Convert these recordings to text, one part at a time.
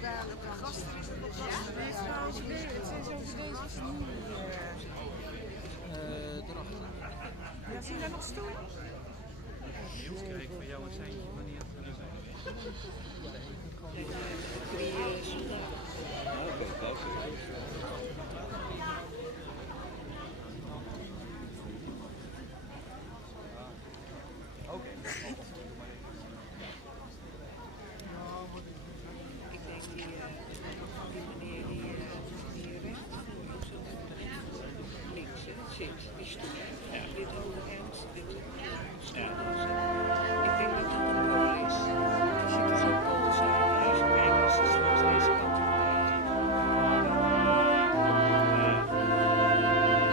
daar de gasten is het nog gasten. Nee, trouwens, nee, het is over deze niet. Erachter. Ja, zie je daar nog stoelen? Niels kreeg van jou een seintje wanneer het kunnen zijn. Oké. Ik denk die meneer die recht links zit, die stoel. Dit overeind, dit ik denk dat dat een Pool is. Er zitten zo'n Poolse kijkers, dus langs deze kant van de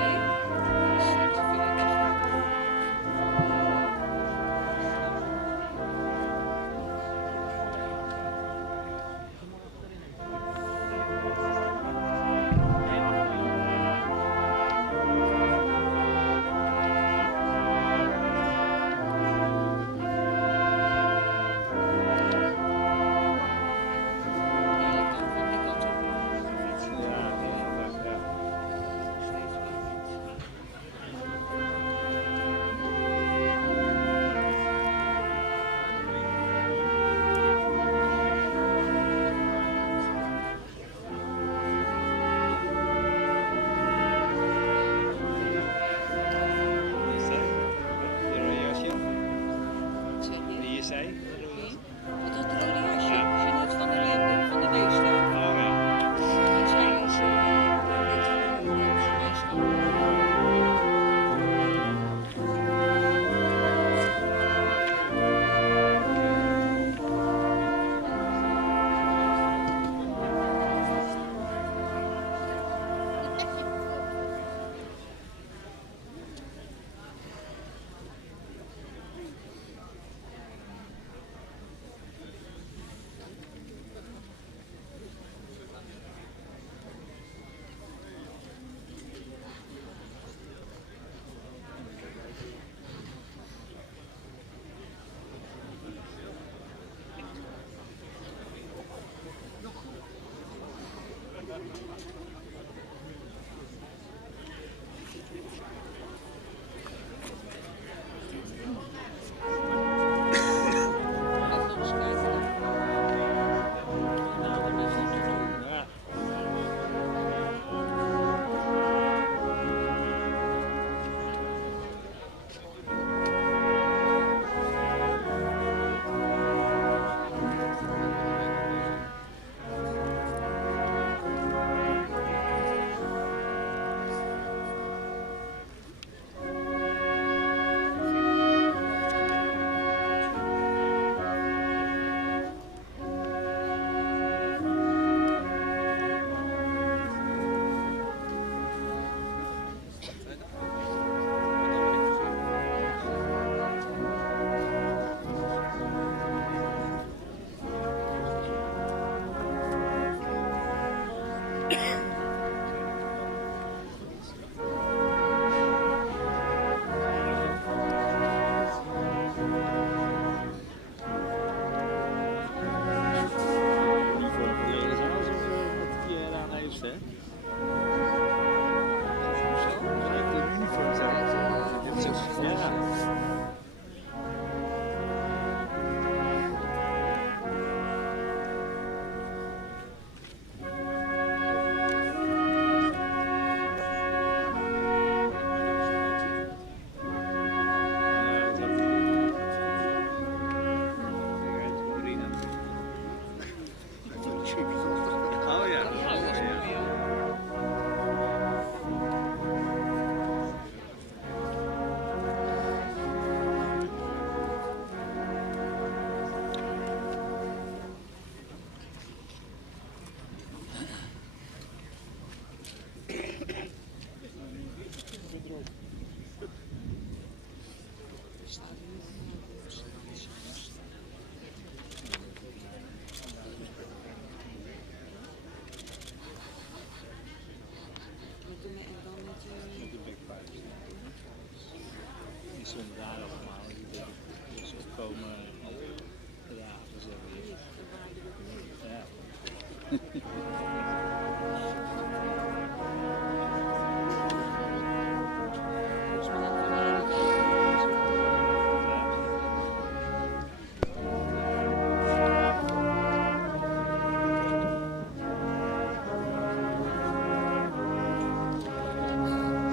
nee, dat vind ik echt stonden daar allemaal. Dus opkomen, dragen, zeggen. Ja.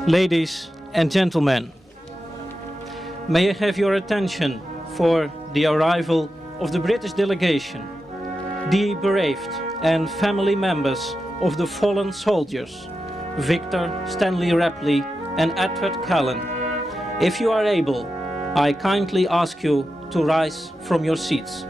Ladies and gentlemen, may I have your attention for the arrival of the British delegation, the bereaved and family members of the fallen soldiers, Victor Stanley Rapley and Edward Cullen. If you are able, I kindly ask you to rise from your seats.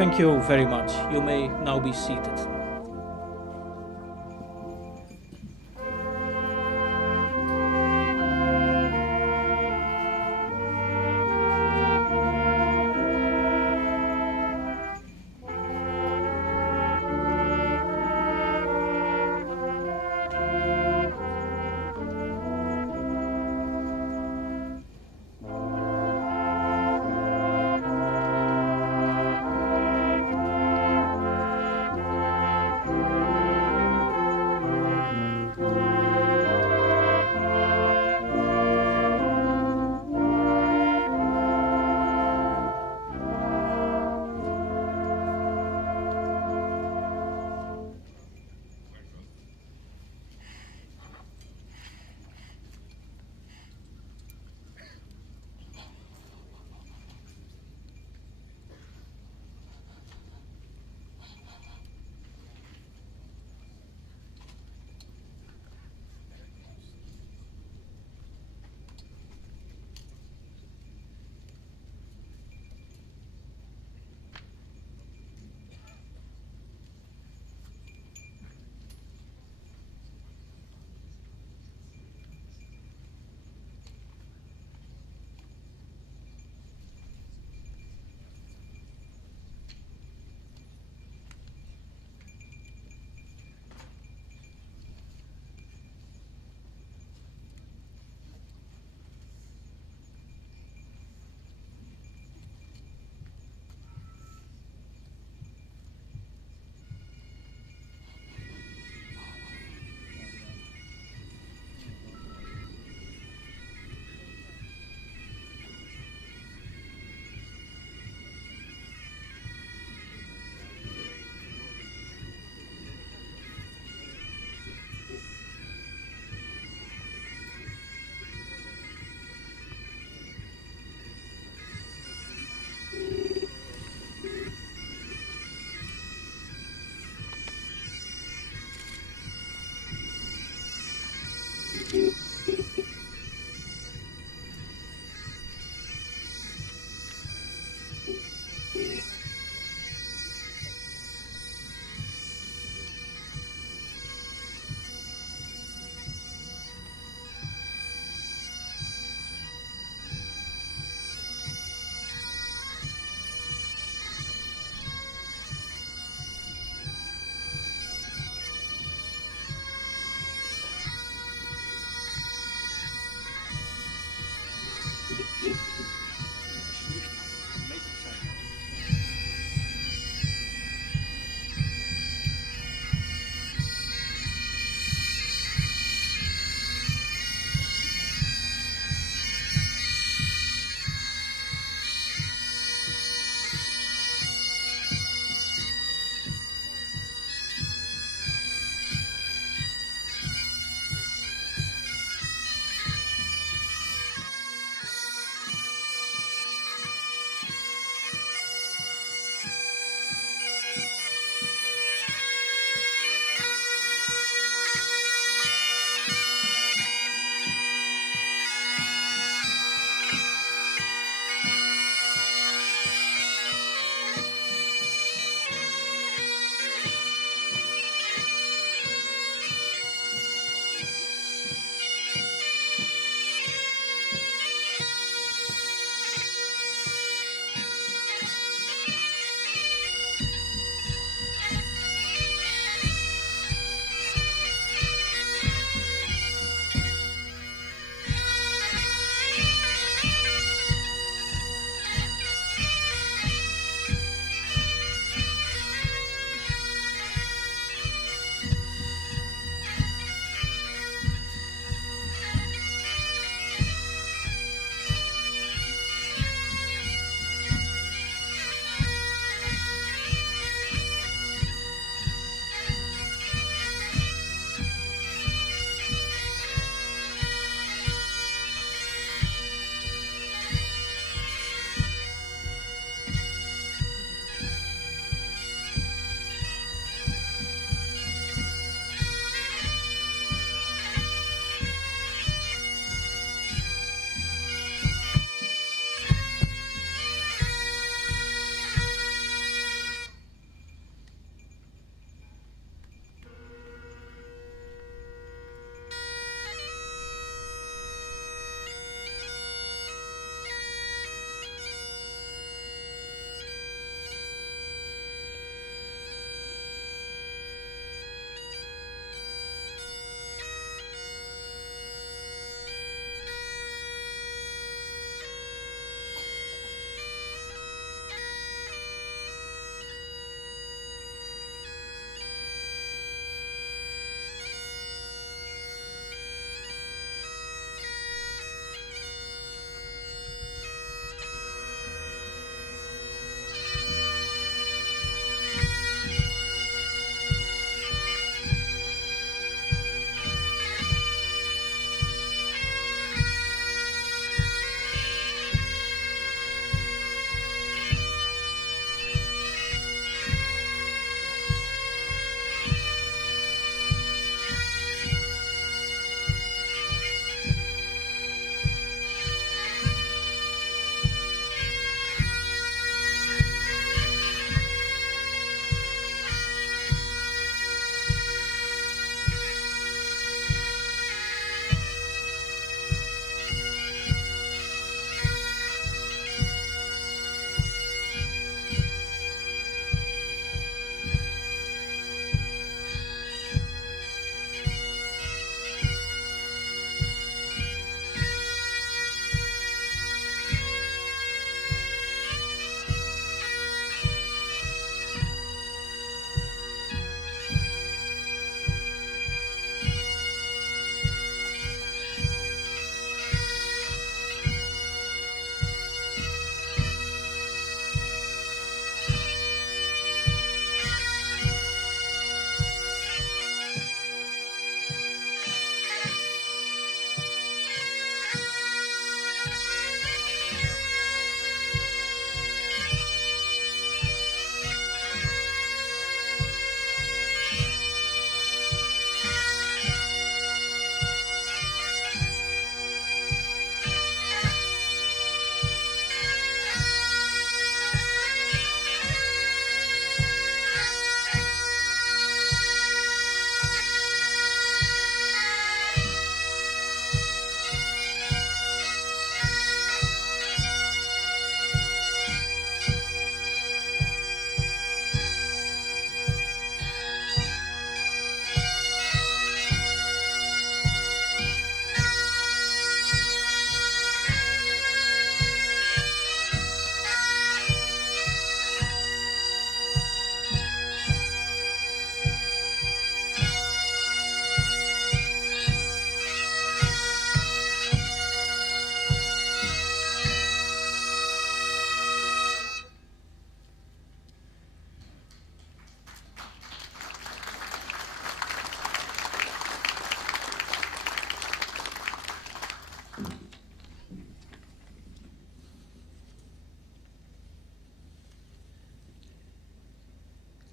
Thank you very much. You may now be seated.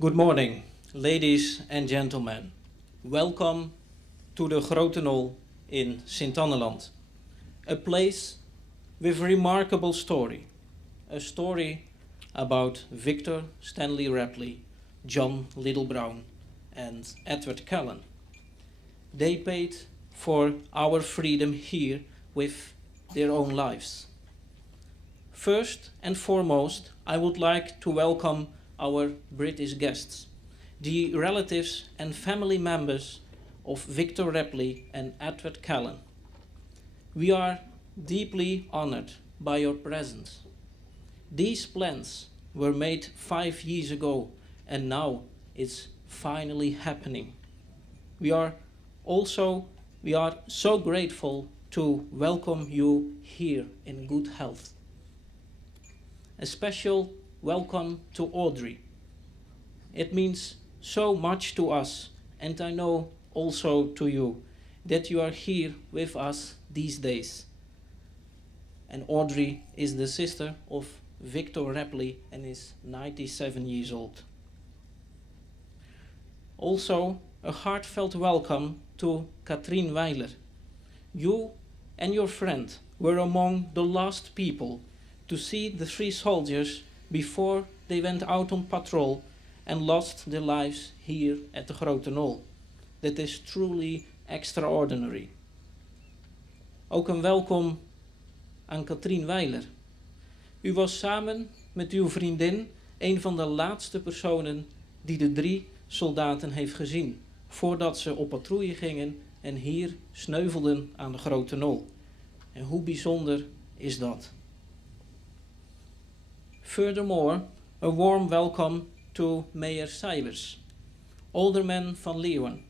Good morning, ladies and gentlemen. Welcome to the Grote Nol in Sint Annaland, a place with a remarkable story. A story about Victor Stanley Rapley, John Little Brown, and Edward Cullen. They paid for our freedom here with their own lives. First and foremost, I would like to welcome our British guests, the relatives and family members of Victor Rapley and Edward Cullen. We are deeply honored by your presence. These plans were made 5 years ago, and now it's finally happening. We are so grateful to welcome you here in good health. A special welcome to Audrey. It means so much to us, and I know also to you, that you are here with us these days. And Audrey is the sister of Victor Rapley and is 97 years old. Also, a heartfelt welcome to Katrien Weiler. You and your friend were among the last people to see the 3 soldiers before they went out on patrol and lost their lives here at the Grote Nol. That is truly extraordinary. Ook een welkom aan Katrien Weiler. U was samen met uw vriendin een van de laatste personen die de 3 soldaten heeft gezien, voordat ze op patrouille gingen en hier sneuvelden aan de Grote Nol. En hoe bijzonder is dat? Furthermore, a warm welcome to Mayor Seibers, Alderman van Leeuwen,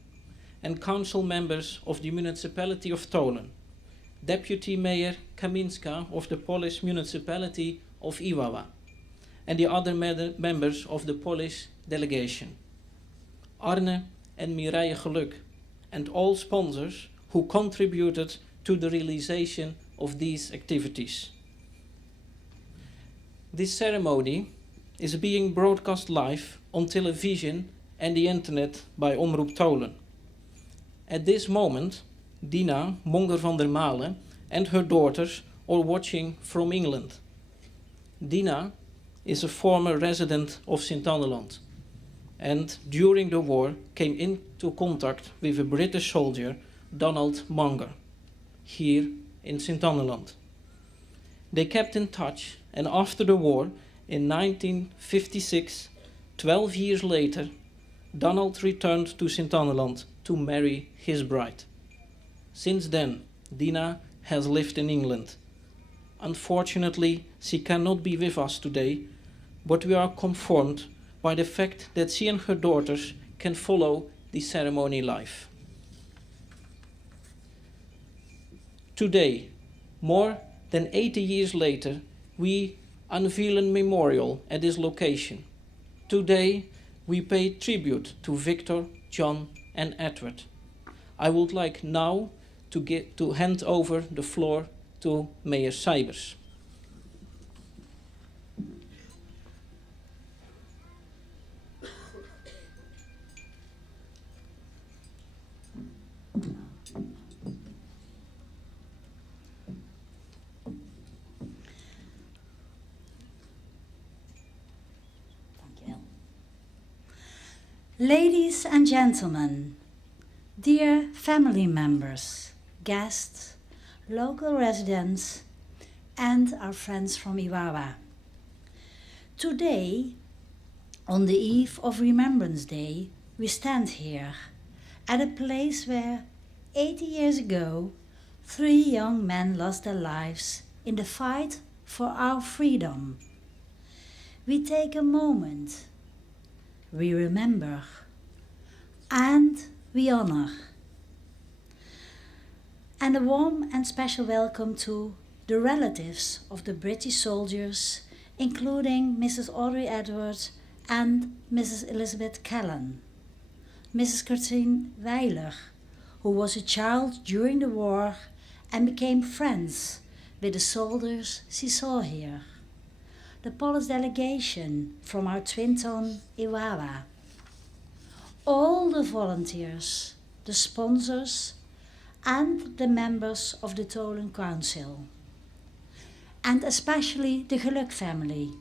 and council members of the municipality of Tholen, Deputy Mayor Kaminska of the Polish municipality of Iwawa, and the other members of the Polish delegation, Arne and Mireille Geluk, and all sponsors who contributed to the realization of these activities. This ceremony is being broadcast live on television and the internet by Omroep Tholen. At this moment, Dina Monger van der Malen and her daughters are watching from England. Dina is a former resident of Sint Annaland and during the war came into contact with a British soldier, Donald Monger, here in Sint Annaland. They kept in touch, and after the war, in 1956, 12 years later, Donald returned to Sint Annaland to marry his bride. Since then, Dina has lived in England. Unfortunately, she cannot be with us today, but we are confirmed by the fact that she and her daughters can follow the ceremony live. Today, more than 80 years later, we unveil a memorial at this location. Today, we pay tribute to Victor, John, and Edward. I would like now to hand over the floor to Mayor Seibers. Ladies and gentlemen, dear family members, guests, local residents, and our friends from Iwawa. Today, on the eve of Remembrance Day, we stand here at a place where 80 years ago, 3 young men lost their lives in the fight for our freedom. We take a moment. We remember and we honor. And a warm and special welcome to the relatives of the British soldiers, including Mrs. Audrey Edwards and Mrs. Elizabeth Cullen, Mrs. Katrien Weiler, who was a child during the war and became friends with the soldiers she saw here, the Polish delegation from our twin town Iwawa, all the volunteers, the sponsors, and the members of the Tholen Council, and especially the Geluk family,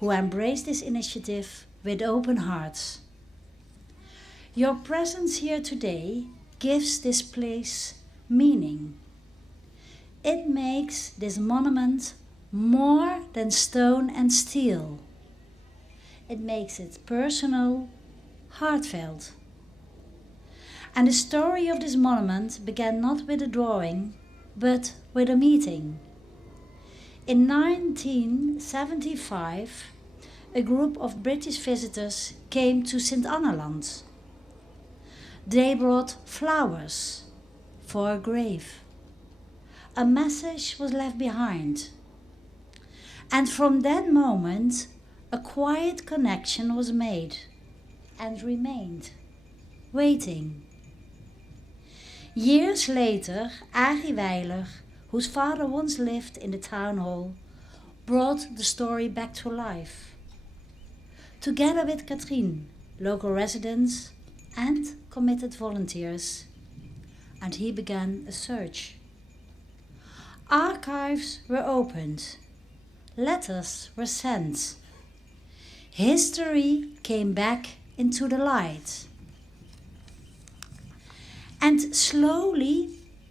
who embraced this initiative with open hearts. Your presence here today gives this place meaning. It makes this monument more than stone and steel. It makes it personal, heartfelt. And the story of this monument began not with a drawing, but with a meeting. In 1975, a group of British visitors came to Sint Annaland. They brought flowers for a grave. A message was left behind. And from that moment, a quiet connection was made and remained, waiting. Years later, Arie Weiler, whose father once lived in the town hall, brought the story back to life. Together with Katrien, local residents and committed volunteers, and he began a search. Archives were opened, letters were sent. History came back into the light. And slowly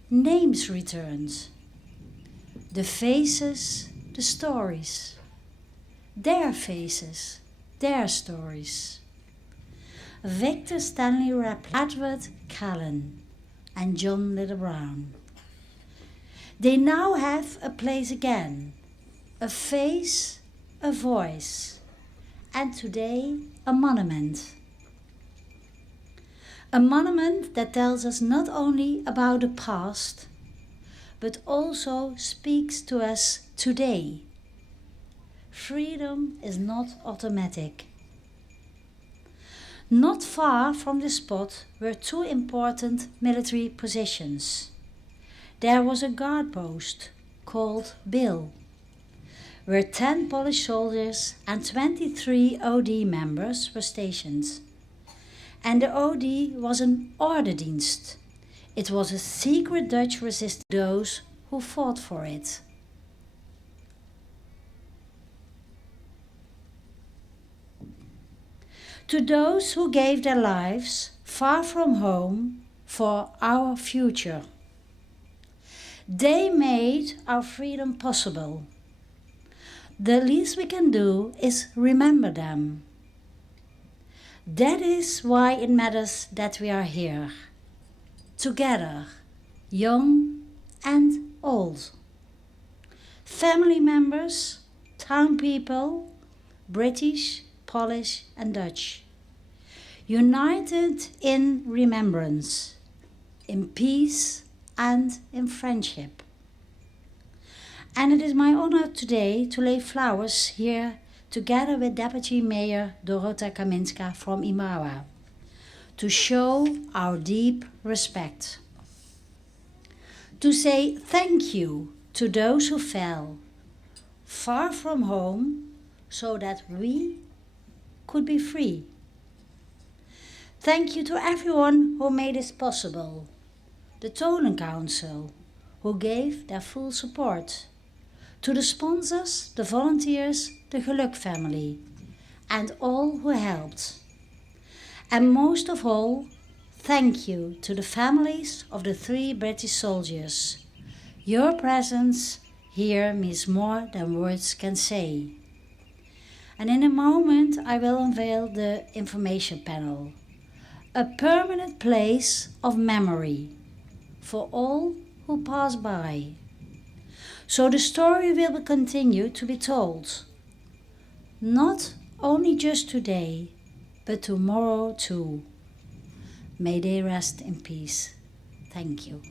names returned. The faces, the stories. Their faces, their stories. Victor Stanley Rapley, Edward Callan, and John Little Brown. They now have a place again, a face, a voice, and today a monument. A monument that tells us not only about the past, but also speaks to us today. Freedom is not automatic. Not far from the spot were two important military positions. There was a guard post called Bill, where 10 Polish soldiers and 23 OD members were stationed. And the OD was an ordendienst. It was a secret Dutch resistance to those who fought for it. To those who gave their lives far from home for our future. They made our freedom possible. The least we can do is remember them. That is why it matters that we are here, together, young and old. Family members, town people, British, Polish and Dutch, united in remembrance, in peace and in friendship. And it is my honor today to lay flowers here together with Deputy Mayor Dorota Kaminska from Imawa, to show our deep respect. To say thank you to those who fell far from home so that we could be free. Thank you to everyone who made this possible. The Tholen Council, who gave their full support. To the sponsors, the volunteers, the Geluk family, and all who helped. And most of all, thank you to the families of the 3 British soldiers. Your presence here means more than words can say. And in a moment I will unveil the information panel, a permanent place of memory for all who pass by. So the story will continue to be told, not only just today, but tomorrow too. May they rest in peace. Thank you.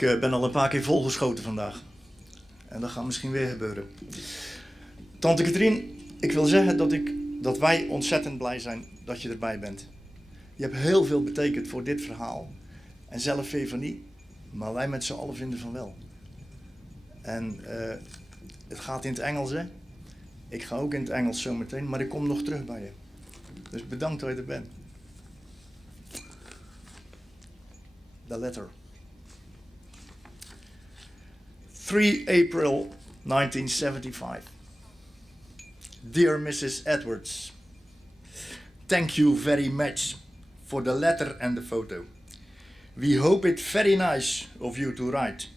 ben al een paar keer volgeschoten vandaag. En dat gaat misschien weer gebeuren. Tante Katrien, ik wil zeggen dat wij ontzettend blij zijn dat je erbij bent. Je hebt heel veel betekend voor dit verhaal. En zelf vind je van niet, maar wij met z'n allen vinden van wel. En het gaat in het Engels, hè. Ik ga ook in het Engels zometeen, maar ik kom nog terug bij je. Dus bedankt dat je er bent. The letter. 3 April 1975. Dear Mrs. Edwards, thank you very much for the letter and the photo. We hope it very nice of you to write.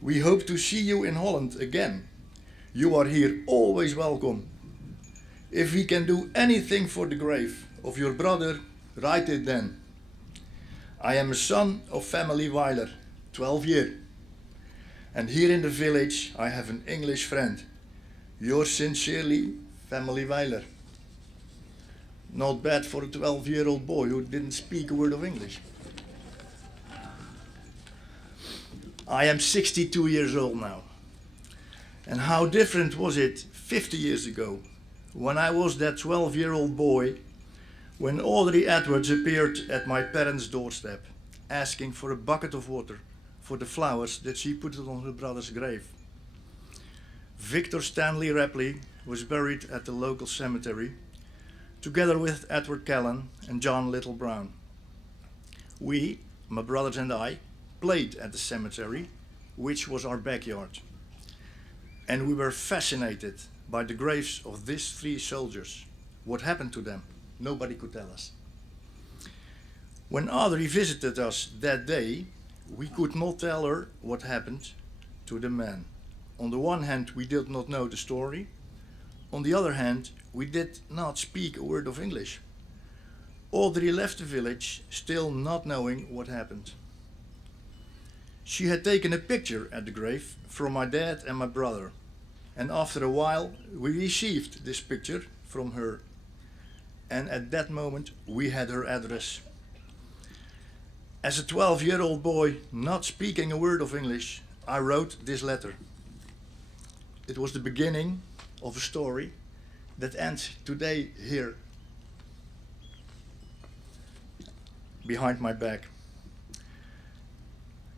We hope to see you in Holland again. You are here always welcome. If we can do anything for the grave of your brother, write it then. I am a son of family Weiler, 12 years. And here in the village I have an English friend. Yours sincerely, family Weiler. Not bad for a 12-year-old boy who didn't speak a word of English. I am 62 years old now. And how different was it 50 years ago, when I was that 12-year-old boy, when Audrey Edwards appeared at my parents' doorstep, asking for a bucket of water for the flowers that she put on her brother's grave. Victor Stanley Rapley was buried at the local cemetery, together with Edward Callan and John Little Brown. We, my brothers and I, played at the cemetery, which was our backyard. And we were fascinated by the graves of these 3 soldiers. What happened to them? Nobody could tell us. When Audrey visited us that day, we could not tell her what happened to the men. On the one hand, we did not know the story. On the other hand, we did not speak a word of English. Audrey left the village, still not knowing what happened. She had taken a picture at the grave from my dad and my brother. And after a while, we received this picture from her. And at that moment, we had her address. As a 12-year-old boy, not speaking a word of English, I wrote this letter. It was the beginning of a story that ends today here, behind my back.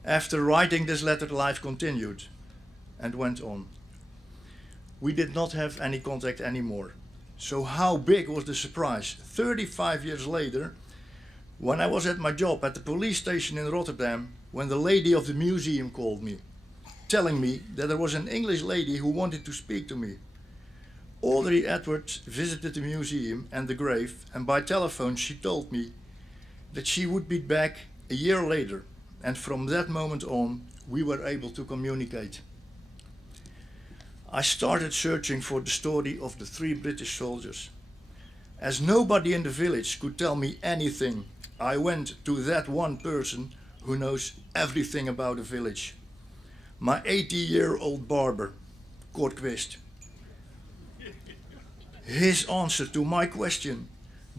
After writing this letter, life continued and went on. We did not have any contact anymore. So how big was the surprise 35 years later, when I was at my job at the police station in Rotterdam, when the lady of the museum called me, telling me that there was an English lady who wanted to speak to me. Audrey Edwards visited the museum and the grave, and by telephone she told me that she would be back a year later, and from that moment on we were able to communicate. I started searching for the story of the 3 British soldiers. As nobody in the village could tell me anything, I went to that one person who knows everything about the village. My 80-year-old barber, Kort Quist. His answer to my question,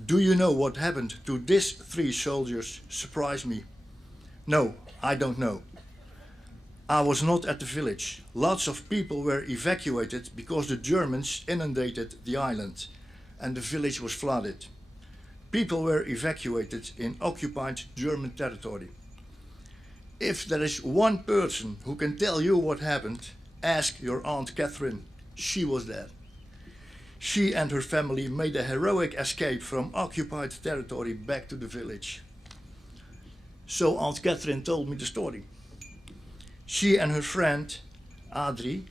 do you know what happened to these 3 soldiers, surprised me. No, I don't know. I was not at the village. Lots of people were evacuated because the Germans inundated the island and the village was flooded. People were evacuated in occupied German territory. If there is one person who can tell you what happened, ask your Aunt Catherine. She was there. She and her family made a heroic escape from occupied territory back to the village. So Aunt Catherine told me the story. She and her friend, Adrie,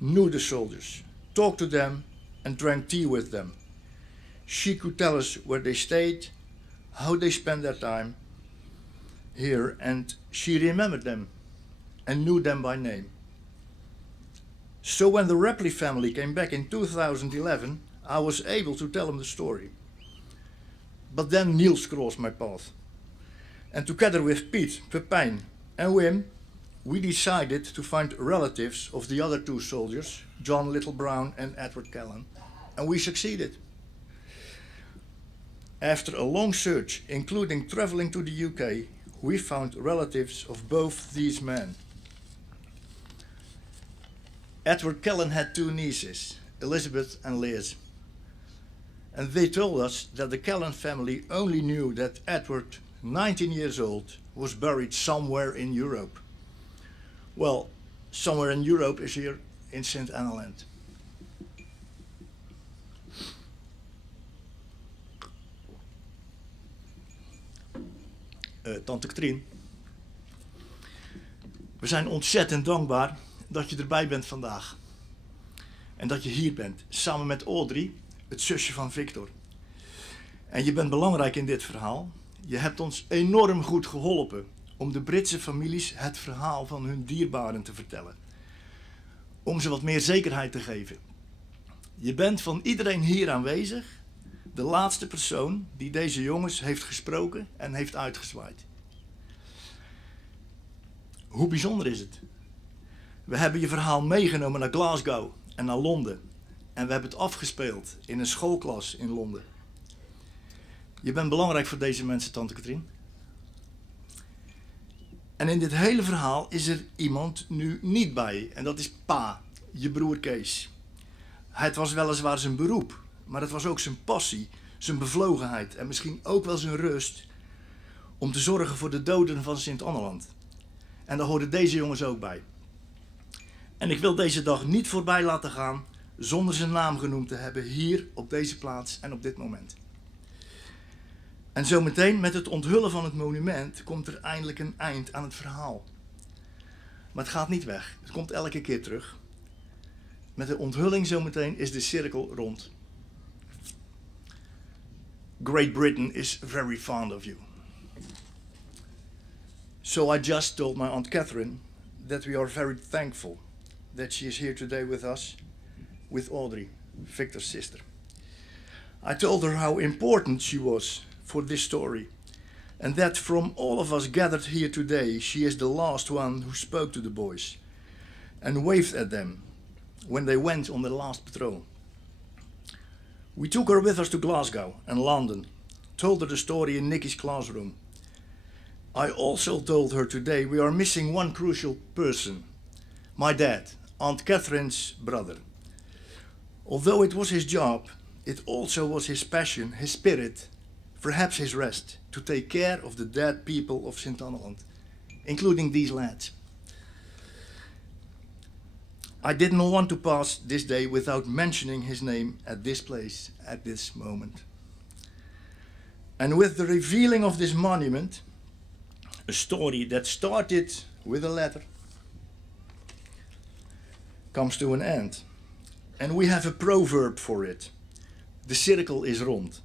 knew the soldiers, talked to them and drank tea with them. She could tell us where they stayed, how they spent their time here, and she remembered them and knew them by name. So when the Rapley family came back in 2011, I was able to tell them the story. But then Niels crossed my path. And together with Piet, Pepijn and Wim, we decided to find relatives of the other 2 soldiers, John Little Brown and Edward Callan, and we succeeded. After a long search, including traveling to the UK, we found relatives of both these men. Edward Cullen had two nieces, Elizabeth and Liz. And they told us that the Cullen family only knew that Edward, 19 years old, was buried somewhere in Europe. Well, somewhere in Europe is here in Sint Annaland. Tante Katrien, we zijn ontzettend dankbaar dat je erbij bent vandaag. En dat je hier bent, samen met Audrey, het zusje van Victor. En je bent belangrijk in dit verhaal. Je hebt ons enorm goed geholpen om de Britse families het verhaal van hun dierbaren te vertellen. Om ze wat meer zekerheid te geven. Je bent van iedereen hier aanwezig de laatste persoon die deze jongens heeft gesproken en heeft uitgezwaaid. Hoe bijzonder is het? We hebben je verhaal meegenomen naar Glasgow en naar Londen. En we hebben het afgespeeld in een schoolklas in Londen. Je bent belangrijk voor deze mensen, tante Katrien. En in dit hele verhaal is er iemand nu niet bij. En dat is Pa, je broer Kees. Het was weliswaar zijn beroep, maar het was ook zijn passie, zijn bevlogenheid en misschien ook wel zijn rust om te zorgen voor de doden van Sint Annaland. En daar hoorden deze jongens ook bij. En ik wil deze dag niet voorbij laten gaan zonder zijn naam genoemd te hebben hier op deze plaats en op dit moment. En zometeen met het onthullen van het monument komt er eindelijk een eind aan het verhaal. Maar het gaat niet weg, het komt elke keer terug. Met de onthulling zometeen is de cirkel rond. Great Britain is very fond of you. So I just told my Aunt Catherine that we are very thankful that she is here today with us, with Audrey, Victor's sister. I told her how important she was for this story, and that from all of us gathered here today, she is the last one who spoke to the boys and waved at them when they went on their last patrol. We took her with us to Glasgow and London, told her the story in Nicky's classroom. I also told her today we are missing one crucial person, my dad, Aunt Catherine's brother. Although it was his job, it also was his passion, his spirit, perhaps his rest, to take care of the dead people of Sint Annaland, including these lads. I didn't want to pass this day without mentioning his name at this place, at this moment. And with the revealing of this monument, a story that started with a letter comes to an end. And we have a proverb for it. The circle is rond.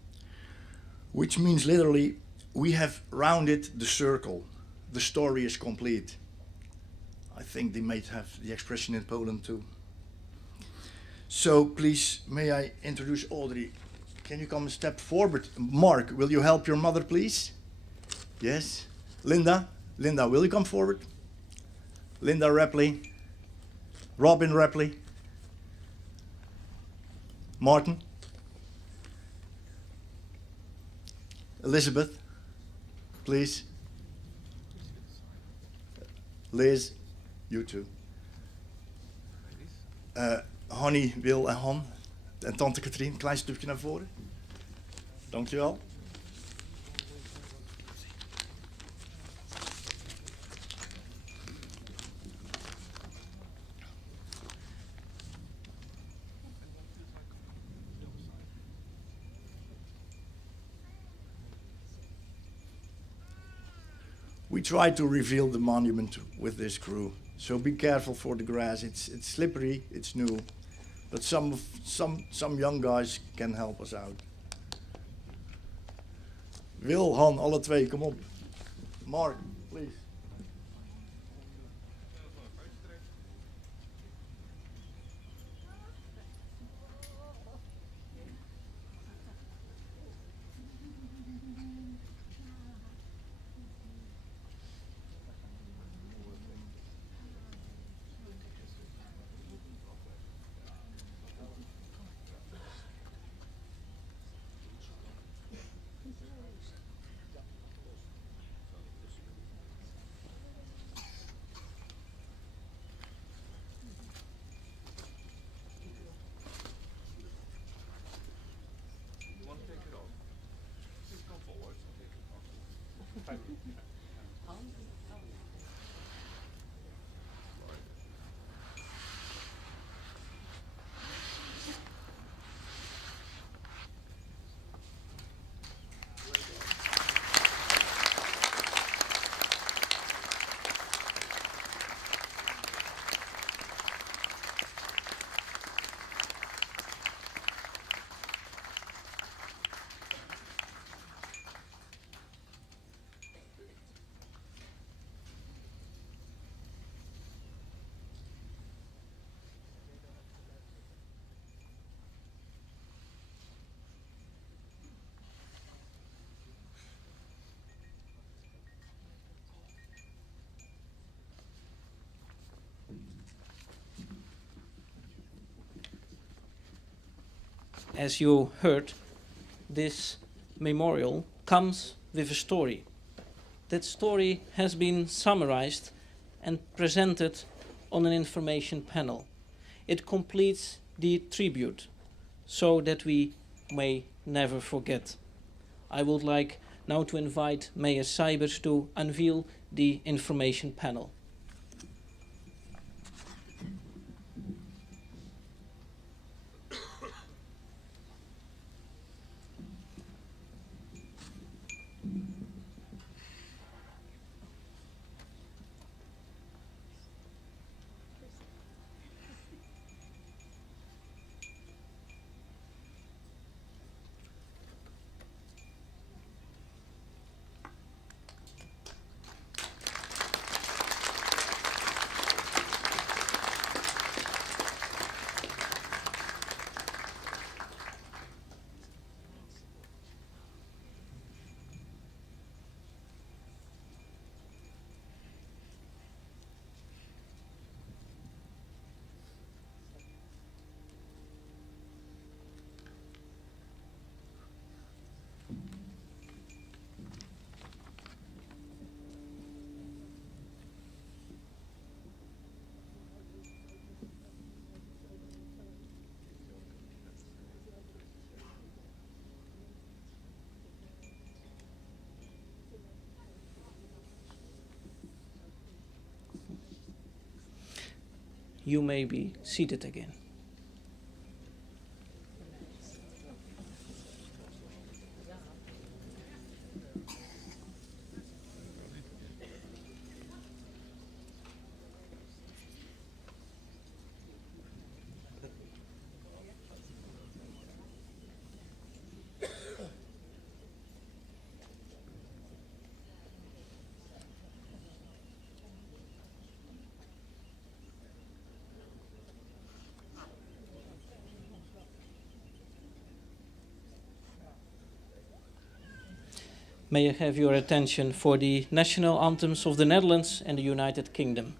Which means literally, we have rounded the circle. The story is complete. I think they might have the expression in Poland too. So please, may I introduce Audrey. Can you come a step forward? Mark, will you help your mother, please? Yes. Linda, will you come forward? Linda Rapley. Robin Rapley. Martin. Elizabeth, please. Liz, you too. Honey, Wil en Han. En tante Katrien, klein stukje naar voren. Dankjewel. We tried to reveal the monument with this crew, so be careful for the grass. It's slippery, it's new, but some young guys can help us out. Wil, Han, alle twee, kom op. Mark, please. As you heard, this memorial comes with a story. That story has been summarized and presented on an information panel. It completes the tribute so that we may never forget. I would like now to invite Mayor Seibers to unveil the information panel. You may be seated again. May I have your attention for the national anthems of the Netherlands and the United Kingdom.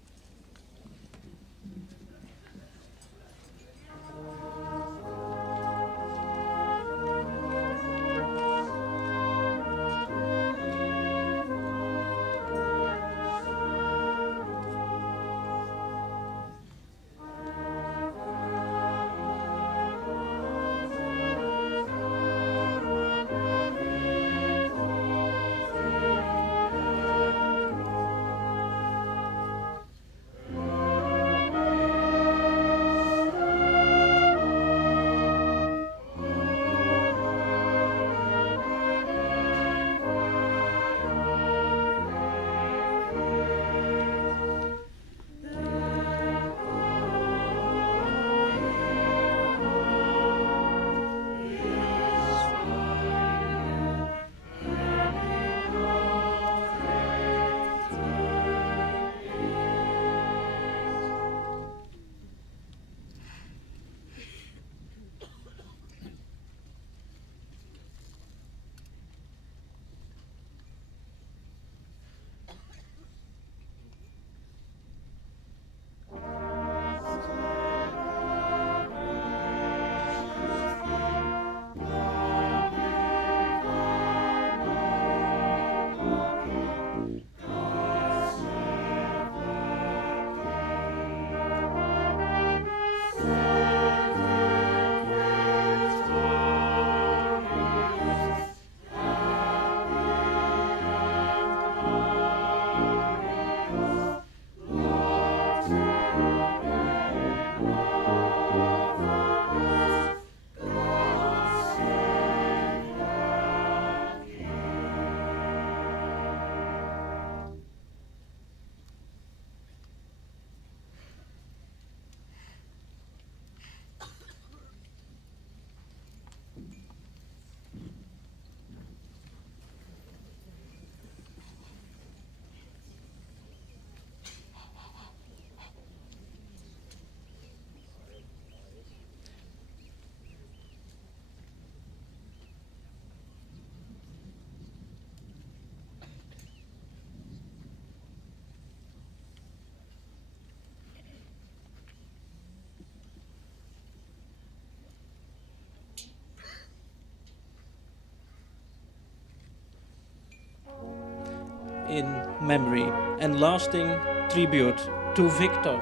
in memory and lasting tribute to Victor,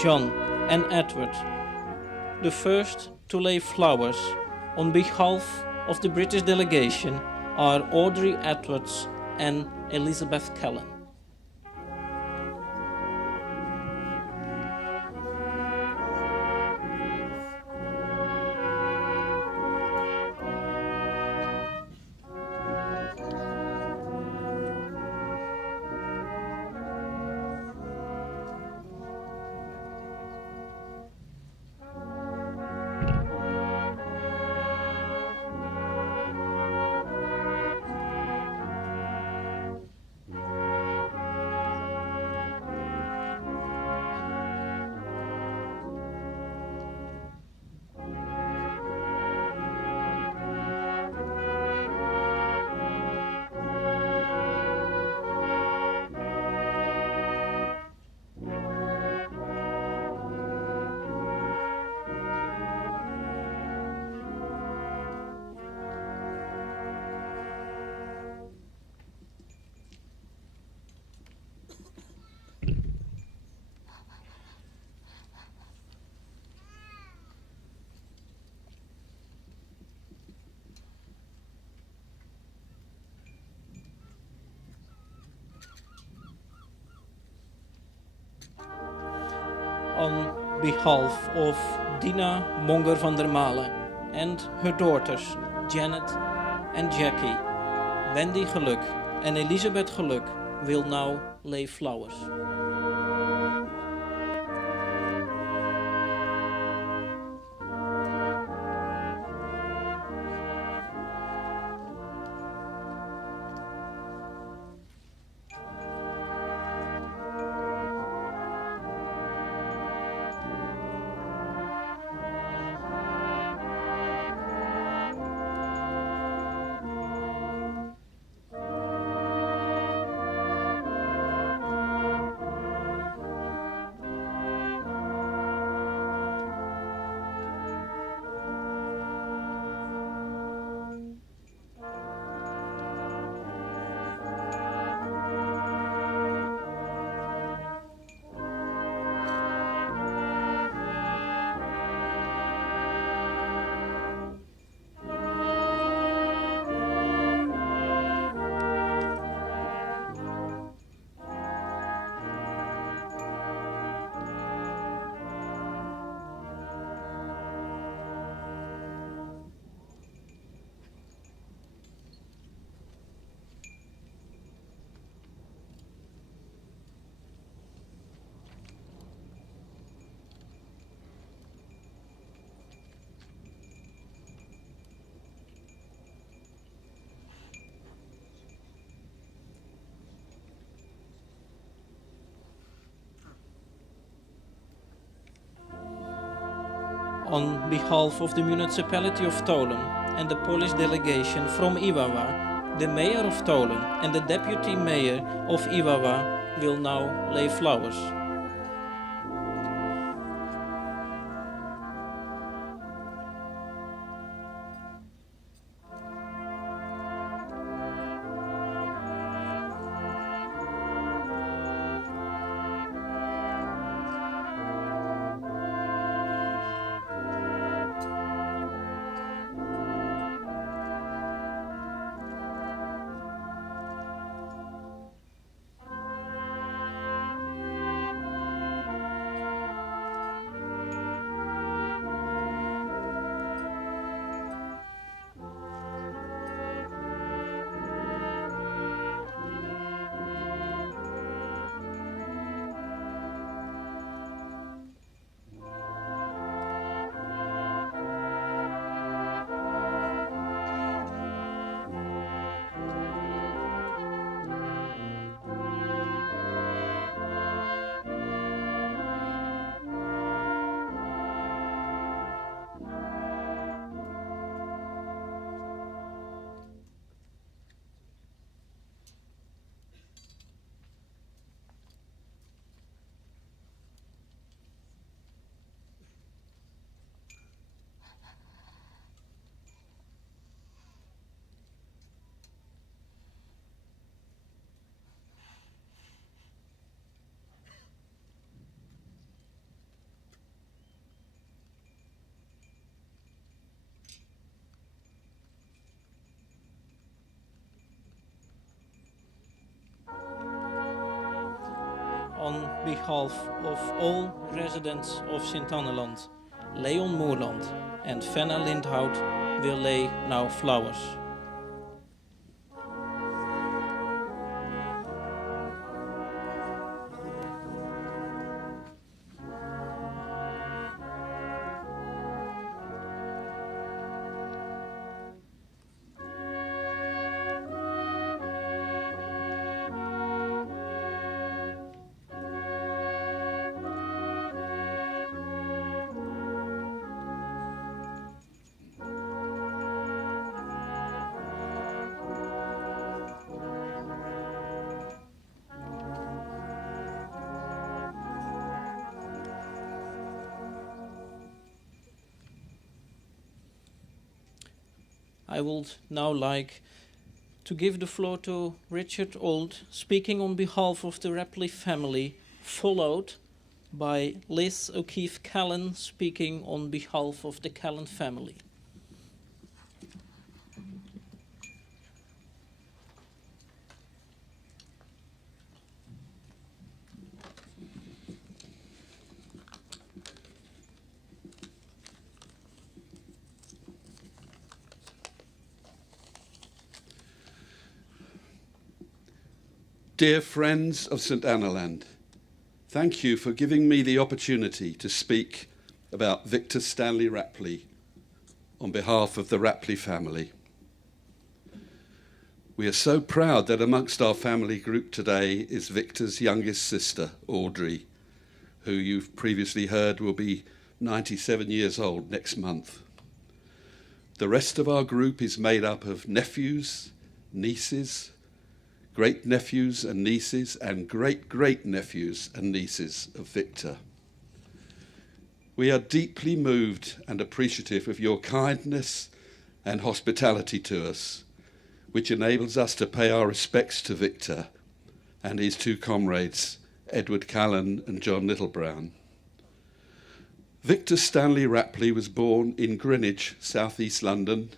John and Edward. The first to lay flowers on behalf of the British delegation are Audrey Edwards and Elizabeth Kellen. On behalf of Dina Monger van der Malen and her daughters Janet and Jackie, Wendy Geluk and Elisabeth Geluk will now lay flowers. On behalf of the municipality of Tholen and the Polish delegation from Iwawa, the mayor of Tholen and the deputy mayor of Iwawa will now lay flowers. behalf of all residents of Sint Annaland, Leon Moerland and Fenna Lindhout will lay now flowers. I would now like to give the floor to Richard Old, speaking on behalf of the Rapley family, followed by Liz O'Keefe Callan, speaking on behalf of the Callan family. Dear friends of St Annaland, thank you for giving me the opportunity to speak about Victor Stanley Rapley on behalf of the Rapley family. We are so proud that amongst our family group today is Victor's youngest sister, Audrey, who you've previously heard will be 97 years old next month. The rest of our group is made up of nephews, nieces, great-nephews and nieces, and great-great-nephews and nieces of Victor. We are deeply moved and appreciative of your kindness and hospitality to us, which enables us to pay our respects to Victor and his two comrades, Edward Callan and John Littlebrown. Victor Stanley Rapley was born in Greenwich, southeast London,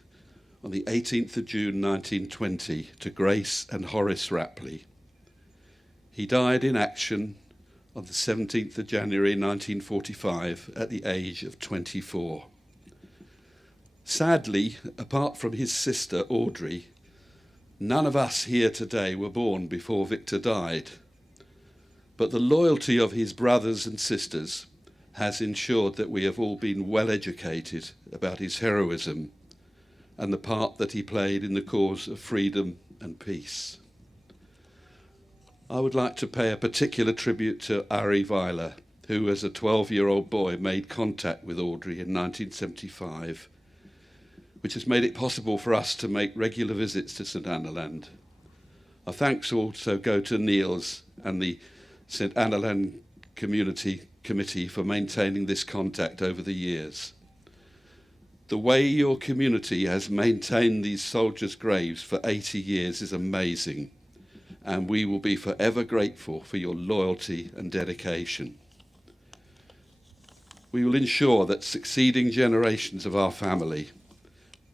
on the 18th of June 1920 to Grace and Horace Rapley. He died in action on the 17th of January 1945 at the age of 24. Sadly, apart from his sister Audrey, none of us here today were born before Victor died. But the loyalty of his brothers and sisters has ensured that we have all been well educated about his heroism and the part that he played in the cause of freedom and peace. I would like to pay a particular tribute to Ari Weiler, who as a 12-year-old boy made contact with Audrey in 1975, which has made it possible for us to make regular visits to St Annaland. Our thanks also go to Niels and the St Annaland Community Committee for maintaining this contact over the years. The way your community has maintained these soldiers' graves for 80 years is amazing, and we will be forever grateful for your loyalty and dedication. We will ensure that succeeding generations of our family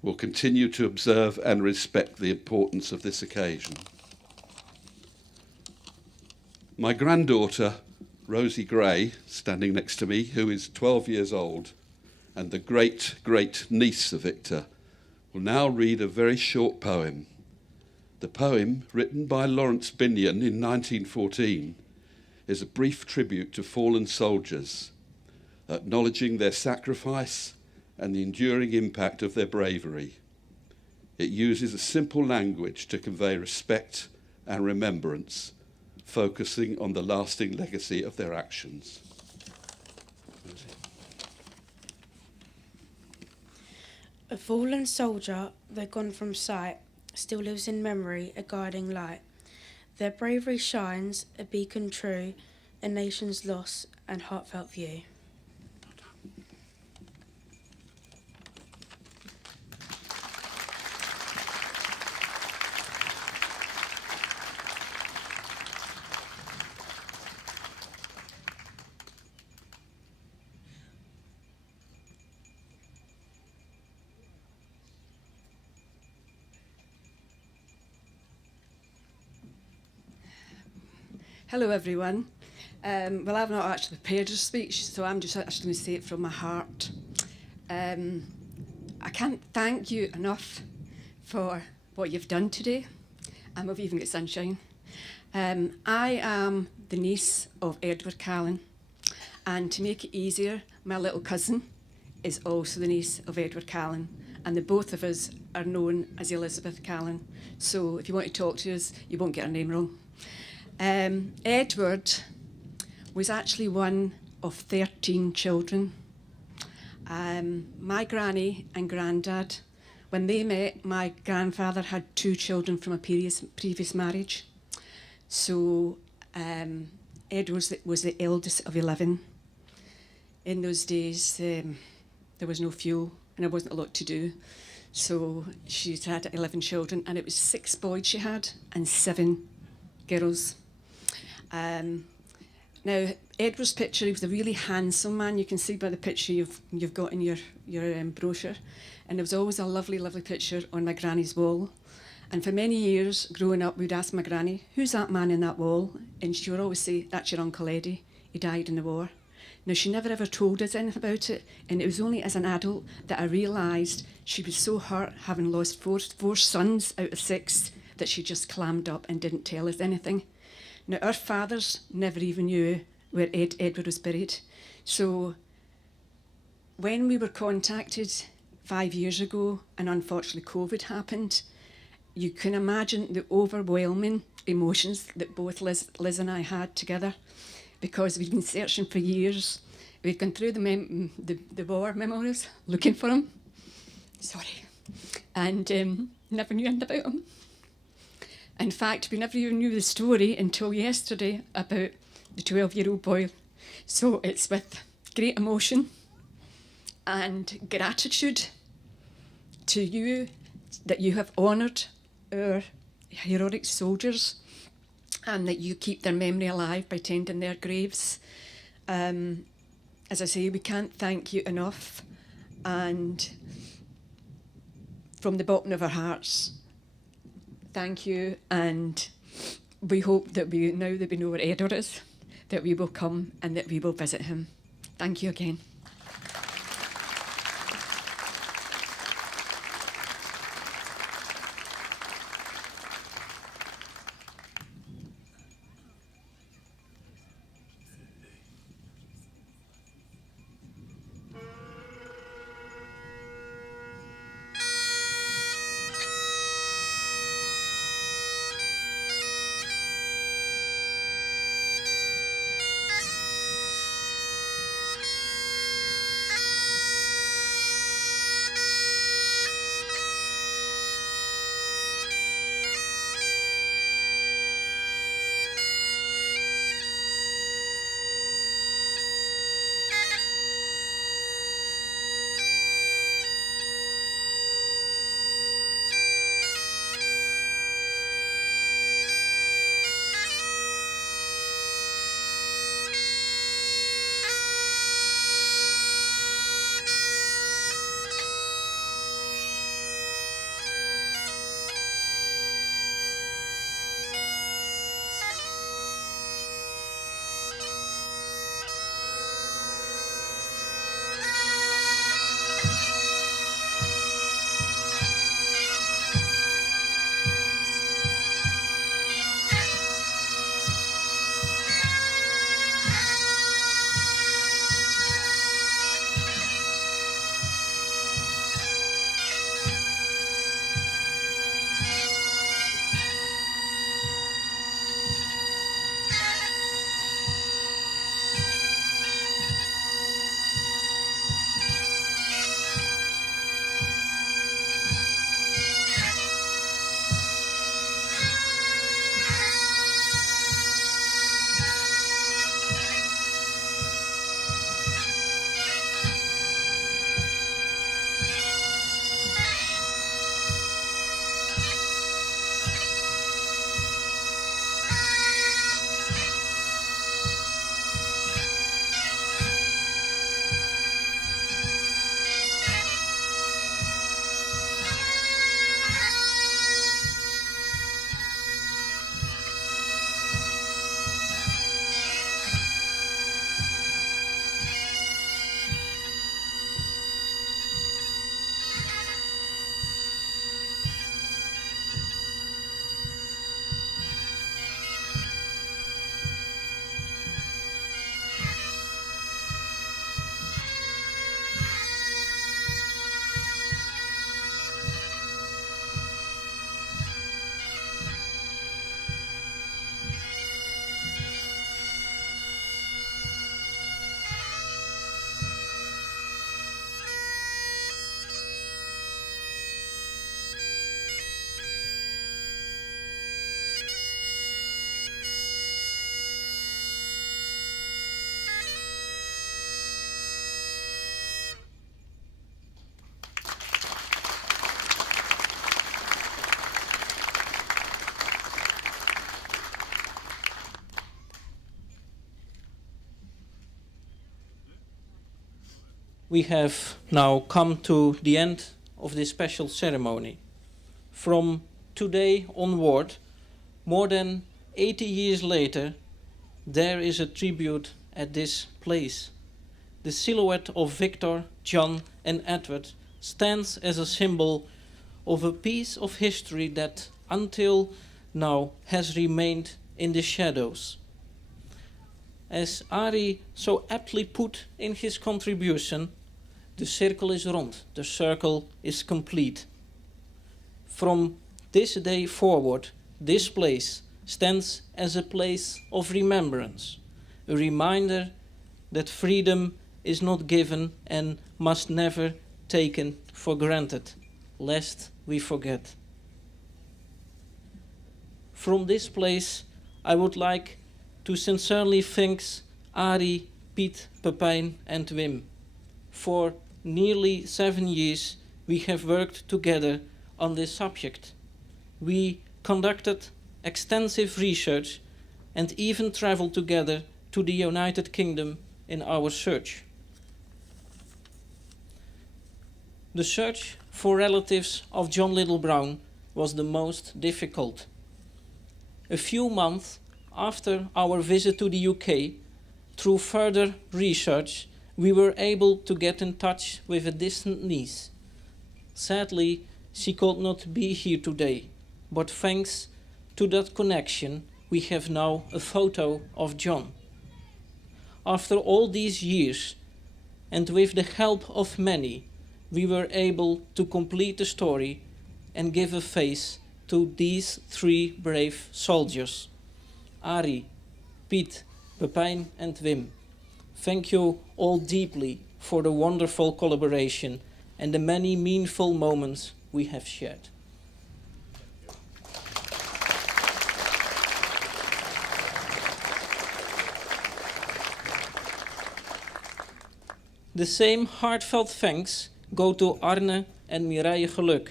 will continue to observe and respect the importance of this occasion. My granddaughter, Rosie Gray, standing next to me, who is 12 years old, and the great-great-niece of Victor, will now read a very short poem. The poem, written by Lawrence Binyon in 1914, is a brief tribute to fallen soldiers, acknowledging their sacrifice and the enduring impact of their bravery. It uses a simple language to convey respect and remembrance, focusing on the lasting legacy of their actions. A fallen soldier, though gone from sight, still lives in memory, a guiding light. Their bravery shines, a beacon true, a nation's loss and heartfelt view. Hello everyone. Well, I've not actually prepared a speech, so I'm just actually going to say it from my heart. I can't thank you enough for what you've done today, and we've even got sunshine. I am the niece of Edward Callan, and to make it easier, my little cousin is also the niece of Edward Callan, and the both of us are known as Elizabeth Callan. So if you want to talk to us, you won't get our name wrong. Edward was actually one of 13 children. My granny and granddad, when they met, my grandfather had 2 children from a previous marriage. So Ed was the eldest of 11. In those days, there was no fuel and there wasn't a lot to do. So she had 11 children, and it was 6 boys she had and 7 girls. Now, Edward's picture, he was a really handsome man. You can see by the picture you've got in your brochure. And there was always a lovely, lovely picture on my granny's wall. And for many years, growing up, we'd ask my granny, who's that man in that wall? And she would always say, that's your Uncle Eddie. He died in the war. Now, she never ever told us anything about it. And it was only as an adult that I realised she was so hurt, having lost four sons out of 6, that she just clammed up and didn't tell us anything. Now, our fathers never even knew where Edward was buried. So when we were contacted 5 years ago, and unfortunately COVID happened, you can imagine the overwhelming emotions that both Liz and I had together, because we'd been searching for years. We'd gone through the war memories looking for him. Sorry. And never knew anything about him. In fact, we never even knew the story until yesterday about the 12-year-old boy. So it's with great emotion and gratitude to you that you have honoured our heroic soldiers and that you keep their memory alive by tending their graves. As I say, we can't thank you enough, and from the bottom of our hearts, thank you, and we hope that now that we know where Edward is, that we will come and that we will visit him. Thank you again. we have now come to the end of this special ceremony. From today onward, more than 80 years later, there is a tribute at this place. The silhouette of Victor, John, and Edward stands as a symbol of a piece of history that until now has remained in the shadows. As Ari so aptly put in his contribution, the circle is round, the circle is complete. From this day forward, this place stands as a place of remembrance, a reminder that freedom is not given and must never taken for granted, lest we forget. From this place, I would like to sincerely thank Ari, Piet, Pepijn, and Wim. For nearly 7 years, we have worked together on this subject. We conducted extensive research and even traveled together to the United Kingdom in our search. The search for relatives of John Little Brown was the most difficult. A few months after our visit to the UK, through further research, we were able to get in touch with a distant niece. Sadly, she could not be here today, but thanks to that connection, we have now a photo of John. After all these years, and with the help of many, we were able to complete the story and give a face to these 3 brave soldiers. Ari, Piet, Pepijn, and Wim. Thank you all deeply for the wonderful collaboration and the many meaningful moments we have shared. The same heartfelt thanks go to Arne and Mireille Geluk.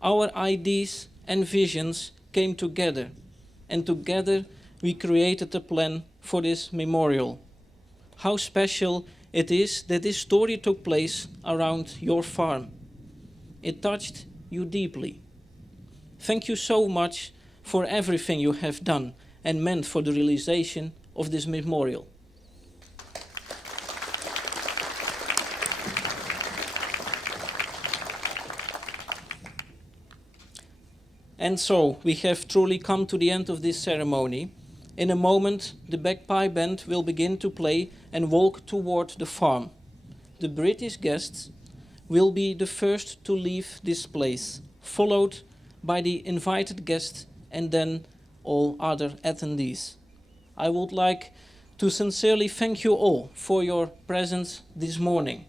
Our ideas and visions came together, and together we created a plan for this memorial. How special it is that this story took place around your farm. It touched you deeply. Thank you so much for everything you have done and meant for the realization of this memorial. And so, we have truly come to the end of this ceremony. In a moment, the bagpipe band will begin to play and walk toward the farm. The British guests will be the first to leave this place, followed by the invited guests and then all other attendees. I would like to sincerely thank you all for your presence this morning.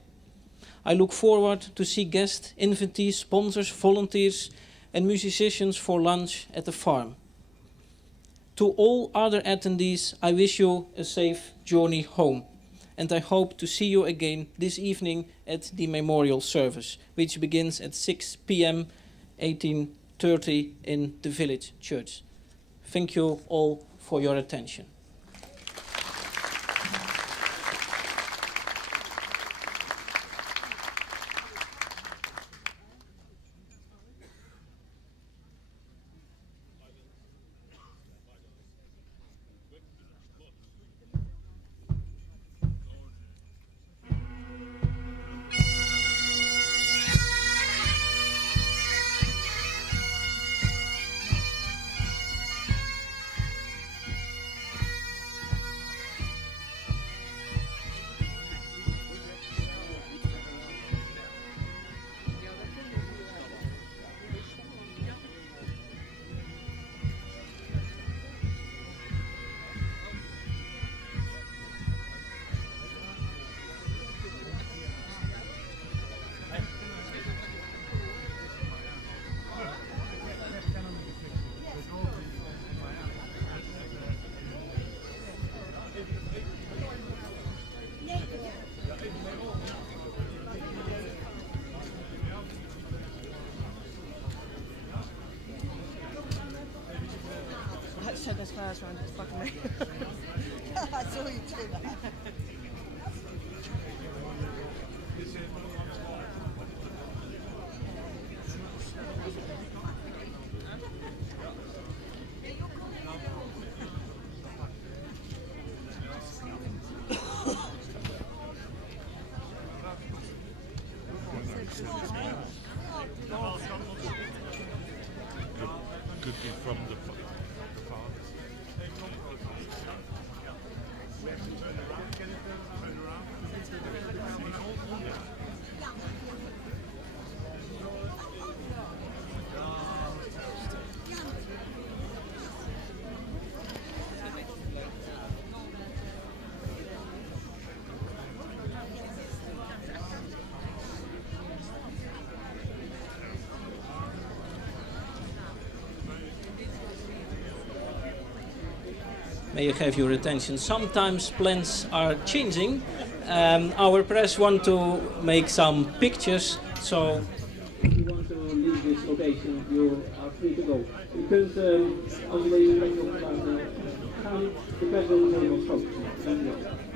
I look forward to see guests, invitees, sponsors, volunteers, and musicians for lunch at the farm. To all other attendees, I wish you a safe journey home, and I hope to see you again this evening at the memorial service, which begins at 6 p.m. 18:30 in the village church. Thank you all for your attention. This class around fucking me. I saw you do that. could be from the father. May you have your attention. Sometimes plans are changing. Our press want to make some pictures, so if you want to leave this location, you are free to go. Je kunt als deze plek op gaan, de pers wil helemaal focussen.